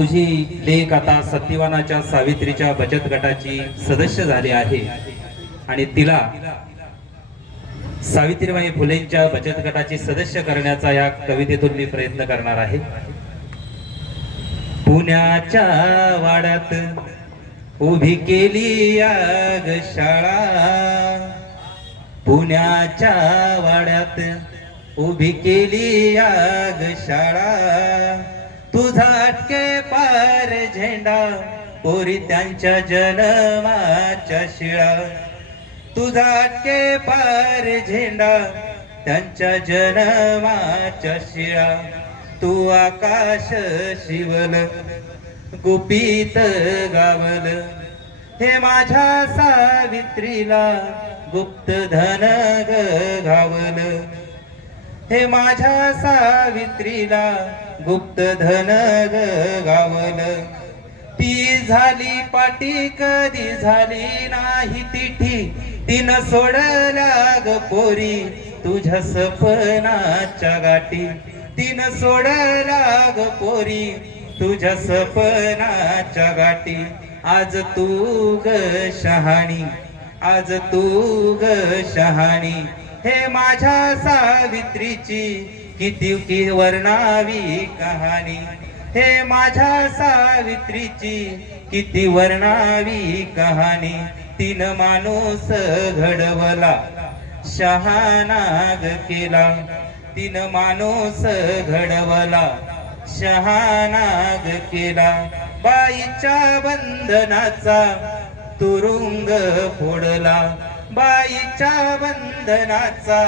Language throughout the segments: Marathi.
तुझी लेक आता सत्यवानाच्या सावित्रीच्या बचत गटाची सदस्य झाली आहे आणि तिला सावित्रीबाई फुलेंच्या बचत गटाची सदस्य करण्याचा या कवितेतून मी प्रयत्न करणार आहे। पुण्याच्या वाड्यात उभी केली याग शाळा, पुण्याच्या वाड्यात उभी केली याग शाळा, तुझा अटके पार झेंडा पोरी त्यांच्या जन्माच्या शिळा, तुझा अटके पार झेंडा त्यांच्या जन्माच्या शिळा, तू आकाश शिवल गुपित गावल, हे माझ्या सावित्रीला गुप्त धन घावल, हे माझ्या सावित्रीला गुप्त धन गावल, ती झाली पाटी कधी झाली नाही तिठी, तिनं सोडल्या ग पोरी तुझ्या सपनाच्या गाठी, तिनं सोडल्या ग पोरी तुझ्या सपनाच्या गाठी, आज तू ग शहाणी, आज तू ग शहाणी, हे माझ्या सावित्रीची किती वर्णावी कहाणी, हे माझ्या सावित्रीची किती वर्णावी कहाणी, तिनं माणूस घडवला शहानाग केला, तिनं माणूस घडवला शहानाग केला, बाईच्या बंधनाचा तुरुंग फोडला, बाईच्या बंधनाचा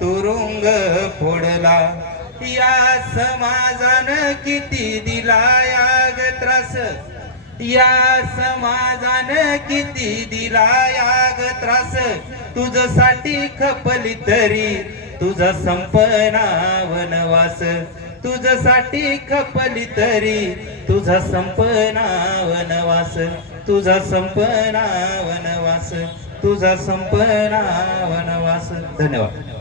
तुरुंग फोडला, या समाजानं किती दिला याग त्रास, या समाजानं किती दिला याग त्रास, तुझसाठी खपली तरी तुझा संपना वनवास, तुझसाठी खपली तरी तुझा संपना वनवास, तुझा संपना वनवास, तुझा संपना वनवास। धन्यवाद।